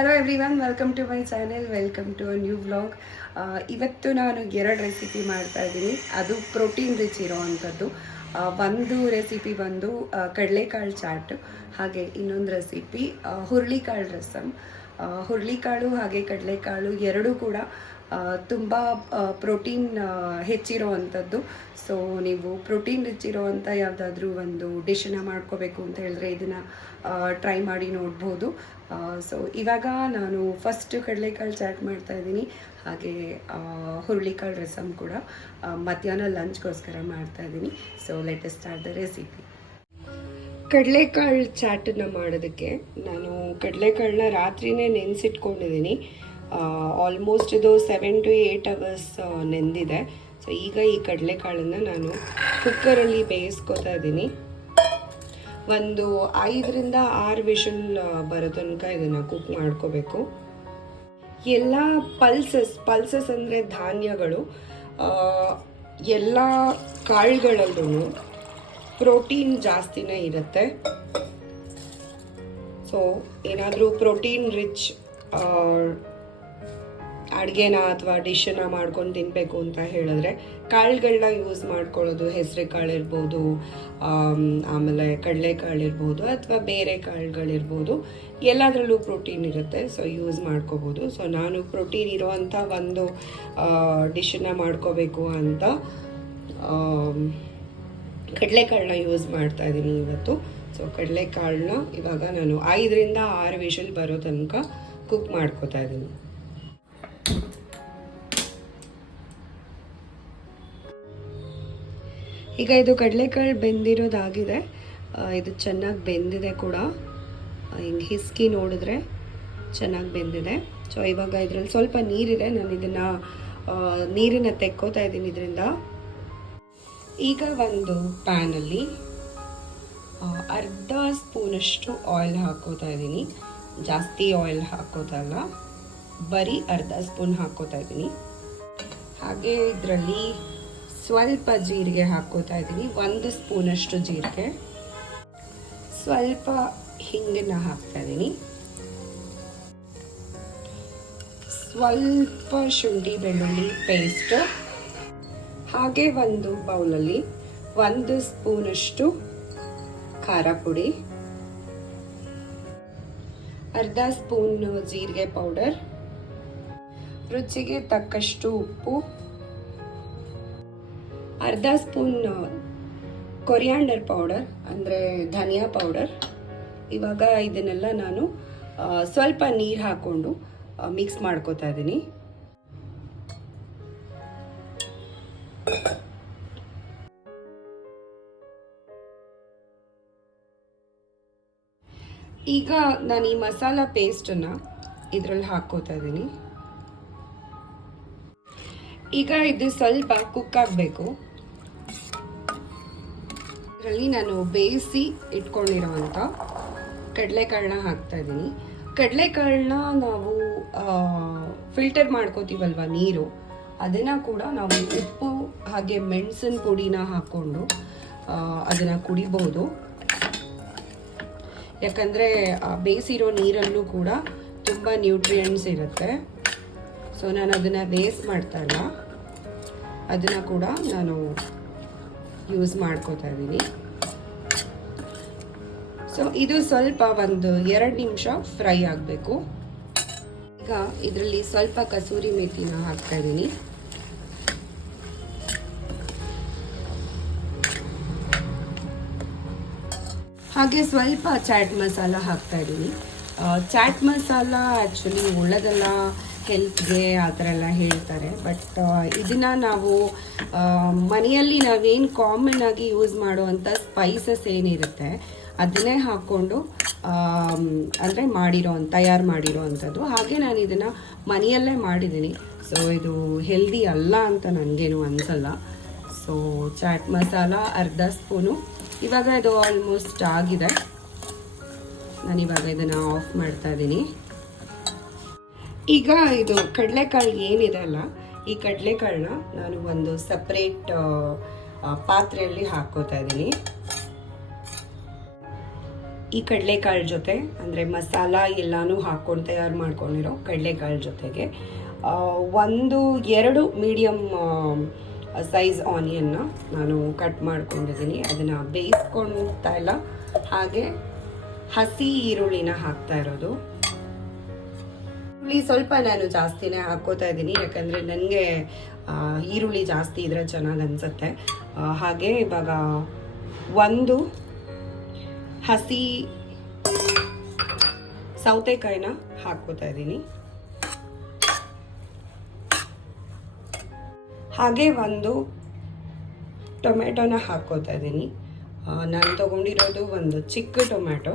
Hello everyone welcome to my channel welcome to a new vlog ಇವತ್ತು ನಾನು ಎರಡು recipe ಮಾಡ್ತಾ ಇದ್ದೀನಿ. ಅದು ಪ್ರೋಟೀನ್ ರಿಚ್ ಇರೋವಂಥದ್ದು. ಒಂದು ರೆಸಿಪಿ ಬಂದು ಕಡಲೆಕಾಳು ಚಾಟ್, ಹಾಗೆ ಇನ್ನೊಂದು ರೆಸಿಪಿ ಹುರುಳಿಕಾಳು ರಸಮ್ ಹುರುಳಿಕಾಳು ಹಾಗೆ ಕಡಲೆಕಾಳು ಎರಡೂ ಕೂಡ ತುಂಬ ಪ್ರೋಟೀನ್ ಹೆಚ್ಚಿರೋ ಅಂಥದ್ದು. ಸೊ ನೀವು ಪ್ರೋಟೀನ್ ರಿಚ್ ಇರೋವಂಥ ಯಾವುದಾದ್ರೂ ಒಂದು ಡಿಶನ್ನು ಮಾಡ್ಕೋಬೇಕು ಅಂತ ಹೇಳಿದ್ರೆ ಇದನ್ನು ಟ್ರೈ ಮಾಡಿ ನೋಡ್ಬೋದು. ಸೊ ಇವಾಗ ನಾನು ಫಸ್ಟ್ ಕಡಲೆಕಾಳು ಚಾಟ್ ಮಾಡ್ತಾ ಇದ್ದೀನಿ. ಹಾಗೆ ಹುರುಳಿಕಾಳು ರಸಮ್ ಕೂಡ ಮಧ್ಯಾಹ್ನ ಲಂಚ್ಗೋಸ್ಕರ ಮಾಡ್ತಾ ಇದ್ದೀನಿ. So latest start the recipe ಕಡಲೆಕಾಳು ಚಾಟನ್ನು ಮಾಡೋದಕ್ಕೆ ನಾನು ಕಡಲೆಕಾಳನ್ನ ರಾತ್ರಿನೇ ನೆನೆಸಿಟ್ಕೊಂಡಿದ್ದೀನಿ. ಆಲ್ಮೋಸ್ಟ್ ಇದು ಸೆವೆನ್ ಟು ಏಯ್ಟ್ ಅವರ್ಸ್ ನೆಂದಿದೆ. ಸೊ ಈಗ ಈ ಕಡಲೆಕಾಳನ್ನು ನಾನು ಕುಕ್ಕರಲ್ಲಿ ಬೇಯಿಸ್ಕೊತಾ ಇದ್ದೀನಿ. ಒಂದು ಐದರಿಂದ ಆರು ವಿಷಲ್ ಬರೋ ತನಕ ಇದನ್ನು ಕುಕ್ ಮಾಡ್ಕೋಬೇಕು. ಎಲ್ಲ ಪಲ್ಸಸ್ ಪಲ್ಸಸ್ ಅಂದರೆ ಧಾನ್ಯಗಳು ಆ, ಎಲ್ಲ ಕಾಳುಗಳಲ್ಲೂ ಪ್ರೋಟೀನ್ ಜಾಸ್ತಿನೇ ಇರುತ್ತೆ. ಸೊ ಏನಾದರೂ ಪ್ರೋಟೀನ್ ರಿಚ್ ಅಡುಗೆನ ಅಥವಾ ಡಿಶನ್ನ ಮಾಡ್ಕೊಂಡು ತಿನ್ನಬೇಕು ಅಂತ ಹೇಳಿದ್ರೆ ಕಾಳುಗಳನ್ನ ಯೂಸ್ ಮಾಡ್ಕೊಳ್ಳೋದು, ಹೆಸರು ಕಾಳು ಇರ್ಬೋದು ಆಮೇಲೆ ಆಮೇಲೆ ಕಡಲೆಕಾಳು ಇರ್ಬೋದು ಅಥವಾ ಬೇರೆ ಕಾಳುಗಳಿರ್ಬೋದು, ಎಲ್ಲದರಲ್ಲೂ ಪ್ರೋಟೀನ್ ಇರುತ್ತೆ. ಸೊ ಯೂಸ್ ಮಾಡ್ಕೋಬೋದು. ಸೊ ನಾನು ಪ್ರೋಟೀನ್ ಇರೋವಂಥ ಒಂದು ಡಿಶನ್ನ ಮಾಡ್ಕೋಬೇಕು ಅಂತ ಕಡಲೆ ಕಡಲೆಕಾಳನ್ನ ಯೂಸ್ ಮಾಡ್ತಾ ಇದ್ದೀನಿ ಇವತ್ತು. ಸೊ ಕಡಲೆಕಾಳನ್ನ ಇವಾಗ ನಾನು ಐದರಿಂದ ಆರು ವಿಷಲ್ ಬರೋ ತನಕ ಕುಕ್ ಮಾಡ್ಕೋತಾ ಇದ್ದೀನಿ. ಈಗ ಇದು ಕಡಲೆಕಾಳು ಬೆಂದಿರೋದಾಗಿದೆ. ಇದು ಚೆನ್ನಾಗಿ ಬೆಂದಿದೆ ಕೂಡ. ಹಿಂಗೆ ಹಿಸ್ಕಿ ನೋಡಿದ್ರೆ ಚೆನ್ನಾಗಿ ಬೆಂದಿದೆ. ಸೊ ಇವಾಗ ಇದರಲ್ಲಿ ಸ್ವಲ್ಪ ನೀರಿದೆ. ನಾನು ಇದನ್ನು ನೀರನ್ನು ತೆಕ್ಕೋತಾ ಇದ್ದೀನಿ ಇದರಿಂದ. ಈಗ ಒಂದು ಪ್ಯಾನಲ್ಲಿ ಅರ್ಧ ಸ್ಪೂನಷ್ಟು ಆಯಿಲ್ ಹಾಕೋತಾ ಇದ್ದೀನಿ. ಜಾಸ್ತಿ ಆಯಿಲ್ ಹಾಕೋದಲ್ಲ ಬರೀ ಅರ್ಧ ಸ್ಪೂನ್ ಹಾಕೋತಾ ಇದ್ದೀನಿ. ಹಾಗೆ ಇದರಲ್ಲಿ ಸ್ವಲ್ಪ ಜೀರಿಗೆ ಹಾಕೋತಾ ಇದ್ದೀನಿ. ಒಂದು ಸ್ಪೂನಷ್ಟು ಜೀರಿಗೆ. ಸ್ವಲ್ಪ ಹಿಂಗನ್ನು ಹಾಕ್ತಾ ಇದ್ದೀನಿ. ಸ್ವಲ್ಪ ಶುಂಠಿ, ಬೆಳ್ಳುಳ್ಳಿ ಪೇಸ್ಟ್ ಹಾಗೆ ಒಂದು ಬೌಲಲ್ಲಿ ಒಂದು ಸ್ಪೂನಷ್ಟು ಖಾರ ಪುಡಿ. ಅರ್ಧ ಸ್ಪೂನ್ ಜೀರಿಗೆ ಪೌಡರ್. ರುಚಿಗೆ ತಕ್ಕಷ್ಟು ಉಪ್ಪು. ಅರ್ಧ ಸ್ಪೂನ್ ಕೊರಿಯಾಂಡರ್ ಪೌಡರ್ ಅಂದರೆ ಧನಿಯಾ ಪೌಡರ್ ಇವಾಗ ಇದನ್ನೆಲ್ಲ ನಾನು ಸ್ವಲ್ಪ ನೀರು ಹಾಕ್ಕೊಂಡು ಮಿಕ್ಸ್ ಮಾಡ್ಕೋತಾ ಇದ್ದೀನಿ. ಈಗ ನಾನು ಈ ಮಸಾಲ ಪೇಸ್ಟನ್ನು ಇದರಲ್ಲಿ ಹಾಕ್ಕೋತಾ ಇದ್ದೀನಿ. ಈಗ ಇದು ಸ್ವಲ್ಪ ಕುಕ್ ಆಗಬೇಕು. ಇದರಲ್ಲಿ ನಾನು ಬೇಯಿಸಿ ಇಟ್ಕೊಂಡಿರೋವಂಥ ಕಡಲೆಕಾಳನ್ನ ಹಾಕ್ತಾ ಇದ್ದೀನಿ. ಕಡಲೆಕಾಳನ್ನ ನಾವು ಫಿಲ್ಟರ್ ಮಾಡ್ಕೋತೀವಲ್ವ ನೀರು, ಅದನ್ನು ಕೂಡ ನಾವು ಉಪ್ಪು, ಹಾಗೆ ಮೆಣಸಿನ ಪುಡಿನ ಹಾಕ್ಕೊಂಡು ಅದನ್ನು ಕುಡಿಬೋದು. ಯಾಕಂದರೆ ಬೇಯಿಸಿರೋ ನೀರಲ್ಲೂ ಕೂಡ ತುಂಬ ನ್ಯೂಟ್ರಿಯೆಂಟ್ಸ್ ಇರುತ್ತೆ. ಸೊ ನಾನು ಅದನ್ನು ವೇಸ್ಟ್ ಮಾಡ್ತಾ ಇಲ್ಲ. ಅದನ್ನು ಕೂಡ ನಾನು ಯೂಸ್ ಮಾಡ್ಕೋತಾ ಇದ್ದೀನಿ. ಸೊ ಇದು ಸ್ವಲ್ಪ ಒಂದು ಎರಡು ನಿಮಿಷ ಫ್ರೈ ಆಗಬೇಕು. ಈಗ ಇದರಲ್ಲಿ ಸ್ವಲ್ಪ ಕಸೂರಿ ಮೇಥಿನ ಹಾಕ್ತಾ ಇದ್ದೀನಿ. ಹಾಗೆ ಸ್ವಲ್ಪ ಚಾಟ್ ಮಸಾಲ ಹಾಕ್ತಾ ಇದ್ದೀನಿ. ಚಾಟ್ ಮಸಾಲ ಆ್ಯಕ್ಚುಲಿ ಒಳ್ಳೆದಲ್ಲ. ಹೆಲ್ತ್ಗೆ ಆ ಥರ ಎಲ್ಲ ಹೇಳ್ತಾರೆ. ಬಟ್ ಇದನ್ನು ನಾವು ಮನೆಯಲ್ಲಿ ನಾವೇನು ಕಾಮನ್ ಆಗಿ ಯೂಸ್ ಮಾಡುವಂಥ ಸ್ಪೈಸಸ್ ಏನಿರುತ್ತೆ, ಅದನ್ನೇ ಹಾಕ್ಕೊಂಡು ಅಂದರೆ ಮಾಡಿರೋ ತಯಾರು ಮಾಡಿರೋ ಅಂಥದ್ದು ಹಾಗೆ ನಾನು ಇದನ್ನು ಮನೆಯಲ್ಲೇ ಮಾಡಿದ್ದೀನಿ ಸೊ ಇದು ಹೆಲ್ದಿ ಅಲ್ಲ ಅಂತ ನನಗೇನು ಅನಿಸಲ್ಲ. ಸೊ ಚಾಟ್ ಮಸಾಲ ಅರ್ಧ ಸ್ಪೂನು. ಇವಾಗ ಇದು ಆಲ್ಮೋಸ್ಟ್ ಆಗಿದೆ. ನಾನು ಇವಾಗ ಇದನ್ನು ಆಫ್ ಮಾಡ್ತಾ ಇದ್ದೀನಿ ಈಗ ಇದು ಕಡಲೆಕಾಳು ಏನಿದೆ ಅಲ್ಲ, ಈ ಕಡಲೆಕಾಳನ್ನ ನಾನು ಒಂದು ಸಪ್ರೇಟ್ ಪಾತ್ರೆಯಲ್ಲಿ ಹಾಕೋತಾ ಇದ್ದೀನಿ. ಈ ಕಡಲೆಕಾಳು ಜೊತೆ, ಅಂದರೆ ಮಸಾಲ ಎಲ್ಲನೂ ಹಾಕ್ಕೊಂಡು ತಯಾರು ಮಾಡ್ಕೊಂಡಿರೋ ಕಡಲೆಕಾಳು ಜೊತೆಗೆ ಒಂದು ಎರಡು ಮೀಡಿಯಮ್ ಸೈಜ್ ಆನಿಯನ್ನ ನಾನು ಕಟ್ ಮಾಡ್ಕೊಂಡಿದ್ದೀನಿ. ಅದನ್ನು ಬೇಯಿಸ್ಕೊಳ್ತಾ ಇಲ್ಲ. ಹಾಗೆ ಹಸಿ ಈರುಳ್ಳಿನ ಹಾಕ್ತಾ ಇರೋದು. ಈರುಳ್ಳಿ ಸ್ವಲ್ಪ ನಾನು ಜಾಸ್ತಿನೇ ಹಾಕೋತಾ ಇದ್ದೀನಿ. ಯಾಕಂದರೆ ನನಗೆ ಈರುಳ್ಳಿ ಜಾಸ್ತಿ ಇದ್ರೆ ಚೆನ್ನಾಗಿ ಅನಿಸುತ್ತೆ. ಹಾಗೆ ಇವಾಗ ಒಂದು ಹಸಿ ಸೌತೆಕಾಯಿನ ಹಾಕ್ಕೋತಾ ಇದ್ದೀನಿ. ಹಾಗೆ ಒಂದು ಟೊಮೆಟೊನ ಹಾಕ್ಕೋತಾ ಇದ್ದೀನಿ. ನಾನು ತಗೊಂಡಿರೋದು ಒಂದು ಚಿಕ್ಕ ಟೊಮೆಟೊ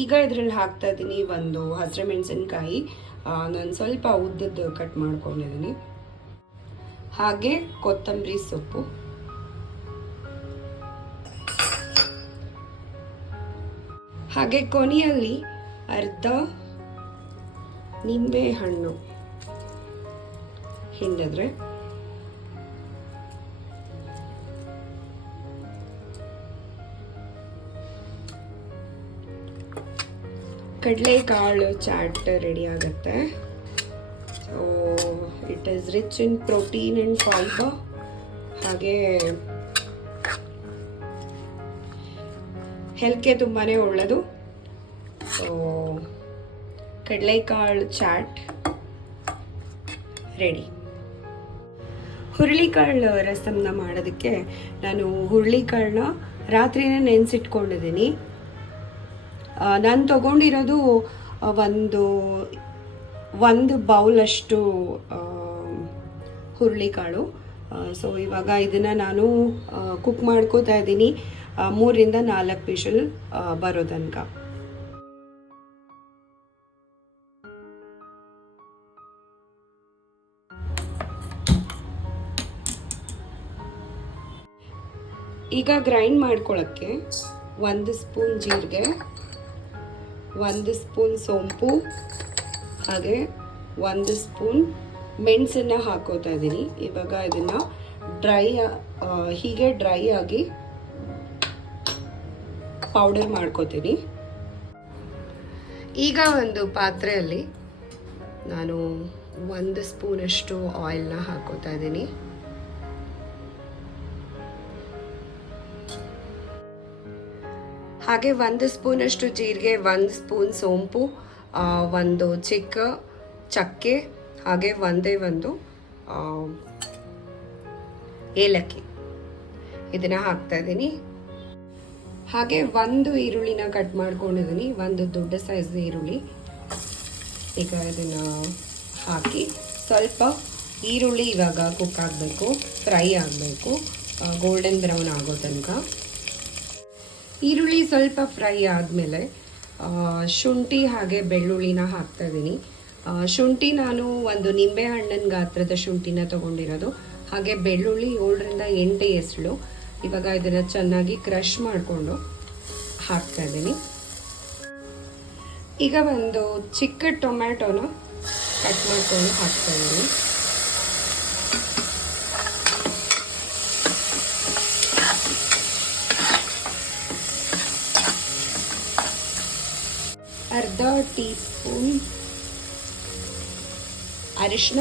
ಈಗ ಇದರಲ್ಲಿ ಹಾಕ್ತಾ ಇದ್ದೀನಿ ಒಂದು ಹಸಿರು ಮೆಣಸಿನ್ಕಾಯಿ. ನಾನು ಸ್ವಲ್ಪ ಉದ್ದದ್ದು ಕಟ್ ಮಾಡ್ಕೊಂಡಿದ್ದೀನಿ ಹಾಗೆ ಕೊತ್ತಂಬರಿ ಸೊಪ್ಪು. ಹಾಗೆ ಕೊನೆಯಲ್ಲಿ ಅರ್ಧ ನಿಂಬೆ ಹಣ್ಣು ಹಿಂಡಿದ್ರೆ. ಕಡಲೆಕಾಳು ಚಾಟ್ ರೆಡಿ ಆಗುತ್ತೆ. So it is rich in protein and fibre ಹಾಗೆ ಹೆಲ್ತ್ಗೆ ತುಂಬಾ ಒಳ್ಳೆಯದು ಸೊ ಕಡಲೆಕಾಳು ಚಾಟ್ ರೆಡಿ ಹುರುಳಿಕಾಳು ರಸಮ್ನ ಮಾಡೋದಕ್ಕೆ ನಾನು ಹುರುಳಿಕಾಳನ್ನ ರಾತ್ರಿನೇ ನೆನೆಸಿಟ್ಕೊಂಡಿದ್ದೀನಿ. ನಾನು ತಗೊಂಡಿರೋದು ಒಂದು ಒಂದು ಬೌಲಷ್ಟು ಹುರುಳಿಕಾಳು. ಸೊ ಇವಾಗ ಇದನ್ನು ನಾನು ಕುಕ್ ಮಾಡ್ಕೋತಾ ಇದ್ದೀನಿ. ಮೂರಿಂದ ನಾಲ್ಕು ವಿಷಲ್ ಬರೋ ತನಕ. ಈಗ ಗ್ರೈಂಡ್ ಮಾಡ್ಕೊಳ್ಳೋಕ್ಕೆ ಒಂದು ಸ್ಪೂನ್ ಜೀರಿಗೆ ಒಂದು ಸ್ಪೂನ್ ಸೋಂಪು, ಹಾಗೆ ಒಂದು ಸ್ಪೂನ್ ಮೆಣಸನ್ನು ಹಾಕೋತಾ ಇದ್ದೀನಿ ಇವಾಗ ಇದನ್ನು ಡ್ರೈ ಹೀಗೆ ಡ್ರೈ ಆಗಿ ಪೌಡರ್ ಮಾಡ್ಕೋತೀನಿ. ಈಗ ಒಂದು ಪಾತ್ರೆಯಲ್ಲಿ ನಾನು ಒಂದು ಸ್ಪೂನಷ್ಟು ಆಯಿಲ್ನ ಹಾಕೋತಾ ಇದ್ದೀನಿ ಹಾಗೆ ಒಂದು ಸ್ಪೂನಷ್ಟು ಜೀರಿಗೆ, ಒಂದು ಸ್ಪೂನ್ ಸೋಂಪು ಒಂದು ಚಿಕ್ಕ ಚಕ್ಕೆ, ಹಾಗೆ ಒಂದೇ ಒಂದು ಏಲಕ್ಕಿ. ಇದನ್ನ ಹಾಕ್ತಾ ಇದ್ದೀನಿ. ಹಾಗೆ ಒಂದು ಈರುಳ್ಳಿನ ಕಟ್ ಮಾಡ್ಕೊಂಡಿದ್ದೀನಿ. ಒಂದು ದೊಡ್ಡ ಸೈಜ್ ಈರುಳ್ಳಿ. ಈಗ ಇದನ್ನು ಹಾಕಿ ಸ್ವಲ್ಪ ಈರುಳ್ಳಿ ಇವಾಗ ಕುಕ್ ಆಗಬೇಕು ಫ್ರೈ ಆಗಬೇಕು ಗೋಲ್ಡನ್ ಬ್ರೌನ್ ಆಗೋ ತನಕ. ಈರುಳ್ಳಿ ಸ್ವಲ್ಪ ಫ್ರೈ ಆದಮೇಲೆ ಶುಂಠಿ ಹಾಗೆ ಬೆಳ್ಳುಳ್ಳಿನ ಹಾಕ್ತಾ ಇದ್ದೀನಿ. ಶುಂಠಿ ನಾನು ಒಂದು ನಿಂಬೆ ಹಣ್ಣಿನ ಗಾತ್ರದ ಶುಂಠಿನ ತಗೊಂಡಿರೋದು. ಹಾಗೆ ಬೆಳ್ಳುಳ್ಳಿ ಏಳರಿಂದ ಎಂಟು ಎಸಳು. ಇವಾಗ ಇದನ್ನು ಚೆನ್ನಾಗಿ ಕ್ರಷ್ ಮಾಡಿಕೊಂಡು ಹಾಕ್ತಾ ಇದ್ದೀನಿ. ಈಗ ಒಂದು ಚಿಕ್ಕ ಟೊಮ್ಯಾಟೋನ ಕಟ್ ಮಾಡ್ಕೊಂಡು ಹಾಕ್ತಾ ಇದ್ದೀನಿ. ಅರ್ಧ ಟೀ ಸ್ಪೂನ್. ಅರಿಶಿನ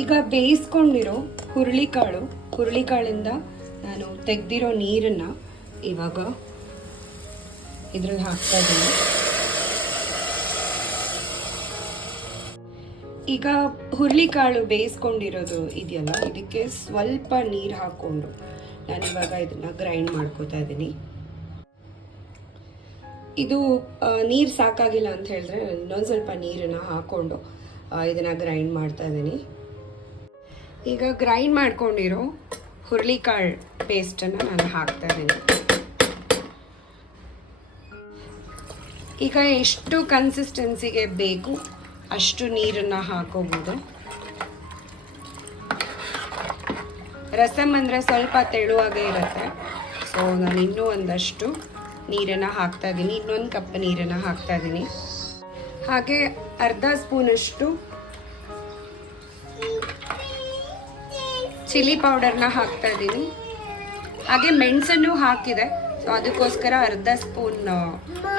ಈಗ ಬೇಯಿಸ್ಕೊಂಡಿರೋ ಹುರುಳಿಕಾಳು, ಹುರುಳಿಕಾಳಿಂದ ನಾನು ತೆಗೆದಿರೋ ನೀರನ್ನು ಇವಾಗ ಇದ್ರಲ್ಲಿ ಹಾಕ್ತಾ ಇದ್ದೀನಿ. ಈಗ ಹುರುಳಿಕಾಳು ಬೇಯಿಸ್ಕೊಂಡಿರೋದು ಇದೆಯಲ್ಲ, ಇದಕ್ಕೆ ಸ್ವಲ್ಪ ನೀರು ಹಾಕ್ಕೊಂಡು ನಾನು ಇವಾಗ ಇದನ್ನ ಗ್ರೈಂಡ್ ಮಾಡ್ಕೋತಾ ಇದ್ದೀನಿ ಇದು ನೀರು ಸಾಕಾಗಿಲ್ಲ ಅಂತ ಹೇಳಿದ್ರೆ ನಾನು ಇನ್ನೊಂದು ಸ್ವಲ್ಪ ನೀರನ್ನು ಹಾಕ್ಕೊಂಡು ಇದನ್ನ ಗ್ರೈಂಡ್ ಮಾಡ್ತಾ ಇದ್ದೀನಿ ಈಗ ಗ್ರೈಂಡ್ ಮಾಡ್ಕೊಂಡಿರೋ ಹುರುಳಿಕಾಳು ಪೇಸ್ಟನ್ನು ನಾನು ಹಾಕ್ತಾ ಇದ್ದೀನಿ ಈಗ ಎಷ್ಟು ಕನ್ಸಿಸ್ಟೆನ್ಸಿಗೆ ಬೇಕು? ಅಷ್ಟು ನೀರನ್ನು ಹಾಕೋಬೋದು. ರಸಮ್ ಅಂದರೆ ಸ್ವಲ್ಪ ತೆಳುವಾಗೇ ಇರುತ್ತೆ. ಸೊ ನಾನು ಇನ್ನೂ ಒಂದಷ್ಟು ನೀರನ್ನು ಹಾಕ್ತಾ ಇದ್ದೀನಿ. ಇನ್ನೊಂದು ಕಪ್ ನೀರನ್ನು ಹಾಕ್ತಾ ಇದ್ದೀನಿ. ಹಾಗೆ ಅರ್ಧ ಸ್ಪೂನಷ್ಟು ಚಿಲ್ಲಿ ಪೌಡರ್ನ ಹಾಕ್ತಾ ಇದ್ದೀನಿ. ಹಾಗೆ ಮೆಣಸನ್ನು ಹಾಕಿದೆ. ಸೊ ಅದಕ್ಕೋಸ್ಕರ ಅರ್ಧ ಸ್ಪೂನ್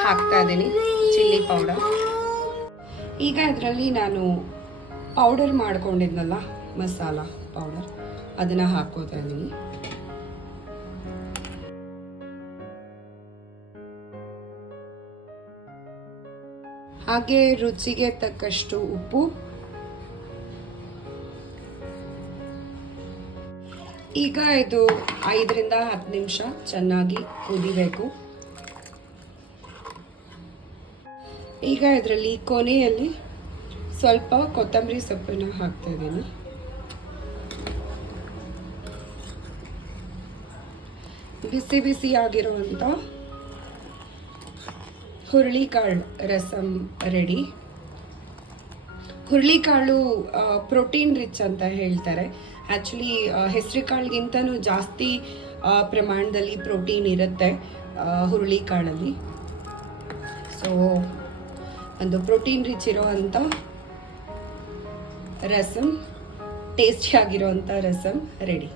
ಹಾಕ್ತಾ ಇದ್ದೀನಿ ಚಿಲ್ಲಿ ಪೌಡರ್. ಈಗ ಇದರಲ್ಲಿ ನಾನು ಪೌಡರ್ ಮಾಡ್ಕೊಂಡಿದ್ನಲ್ಲ, ಮಸಾಲ ಪೌಡರ್ ಅದನ್ನು ಹಾಕೋತಾ ಹಾಗೆ ರುಚಿಗೆ ತಕ್ಕಷ್ಟು ಉಪ್ಪು. ಈಗ ಇದು ಐದರಿಂದ ಹತ್ತು ನಿಮಿಷ ಚೆನ್ನಾಗಿ ಕುದಿಬೇಕು. ಈಗ ಇದರಲ್ಲಿ ಕೊನೆಯಲ್ಲಿ ಸ್ವಲ್ಪ ಕೊತ್ತಂಬರಿ ಸೊಪ್ಪನ್ನು ಹಾಕ್ತಾ ಇದ್ದೀನಿ. ಬಿಸಿ ಬಿಸಿ ಆಗಿರುವಂಥ ಹುರುಳಿಕಾಳು ರಸಮ್ ರೆಡಿ ಹುರುಳಿಕಾಳು ಪ್ರೋಟೀನ್ ರಿಚ್ ಅಂತ ಹೇಳ್ತಾರೆ. ಆ್ಯಕ್ಚುಲಿ ಹೆಸರು ಕಾಳಿಗಿಂತನೂ ಜಾಸ್ತಿ ಪ್ರಮಾಣದಲ್ಲಿ ಪ್ರೋಟೀನ್ ಇರುತ್ತೆ ಹುರುಳಿಕಾಳಲ್ಲಿ. ಸೊ ಒಂದು ಪ್ರೋಟೀನ್ ರಿಚ್ ಇರೋವಂಥ ರಸಮ್ ಟೇಸ್ಟಿ ಆಗಿರೋವಂಥ ರಸಮ್ ರೆಡಿ